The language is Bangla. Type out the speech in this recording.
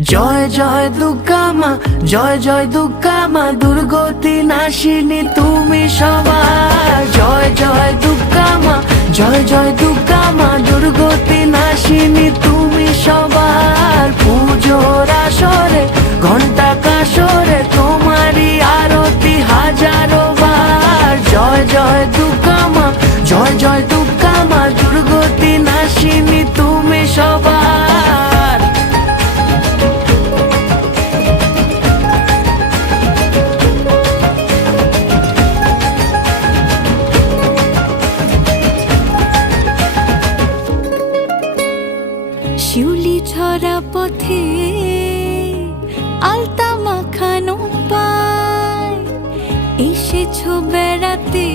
জয় জয় দুর্গা মা, জয় জয় দুর্গা মা, দুর্গতি নাশিনী তুমি সবার। জয় জয় দুর্গা মা, জয় জয় দুর্গা মা, দুর্গতি নাশিনী তুমি সবার। পুজোর আসরে ঘন্টা কাসরে তোমারই আরতি হাজারো বার। জয় জয় দুর্গা মা, জয় জয় দুর্গা মা, দুর্গতি নাশিনী তুমি সবার। শিউলি ছড়া পথে আলতা মাখানো পায়, এসেছো বেড়াতে